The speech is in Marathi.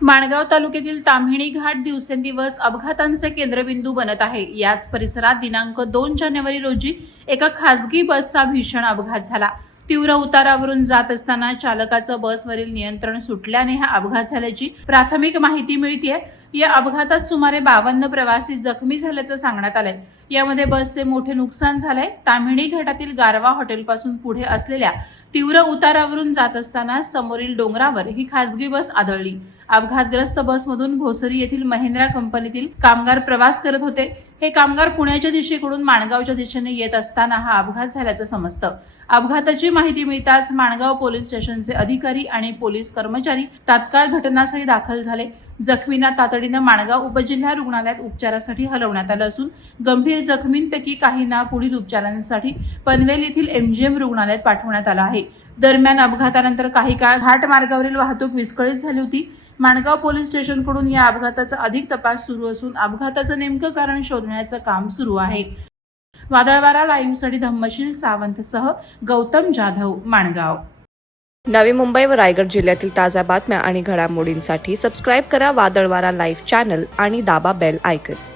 माणगाव तालुक्यातील ताम्हिणी घाट दिवसेंदिवस अपघातांचे केंद्रबिंदू बनत आहे। याच परिसरात दिनांक 2 जानेवारी रोजी एका खासगी बसचा भीषण अपघात झाला। तीव्र उतारावरून जात असताना चालकाचं बसवरील नियंत्रण सुटल्याने हा अपघात झाल्याची प्राथमिक माहिती मिळतेय। या अपघातात सुमारे 52 प्रवासी जखमी झाल्याचं सांगण्यात आलंय। यामध्ये बसचे मोठे नुकसान झालंय। ताम्हिणी घाटातील गारवा हॉटेलपासून पुढे असलेल्या तीव्र उतारावरून जात असताना समोरील डोंगरावर ही खासगी बस आदळली। अपघातग्रस्त बसमधून भोसरी येथील महिंद्रा कंपनीतील कामगार प्रवास करत होते। हे कामगार पुण्याच्या दिशेकडून माणगावच्या दिशेने येत असताना हा अपघात झाल्याचं समजतं। अपघाताची माहिती मिळताच माणगाव पोलीस स्टेशनचे अधिकारी आणि पोलीस कर्मचारी तात्काळ घटनास्थळी दाखल झाले। जखमींना तातडीनं माणगाव उपजिल्हा रुग्णालयात उपचारासाठी हलवण्यात आलं असून गंभीर जखमींपैकी काहींना पुढील उपचारांसाठी पनवेल येथील MGM रुग्णालयात पाठवण्यात आलं आहे। दरम्यान अपघातानंतर काही काळ घाट मार्गावरील वाहतूक विस्कळीत झाली होती। माणगाव पोलीस स्टेशनकडून या अपघाताचा अधिक तपास सुरू असून अपघाताचं नेमकं कारण शोधण्याचं काम सुरू आहे। वादळवारा लाईव्हसाठी धम्मशील सावंतसह गौतम जाधव, माणगाव। नवी मुंबई व रायगड जिल्ह्यातील ताज्या बातम्या आणि घडामोडींसाठी सबस्क्राईब करा वादळवारा लाईव्ह चॅनल आणि दाबा बेल आयकॉन।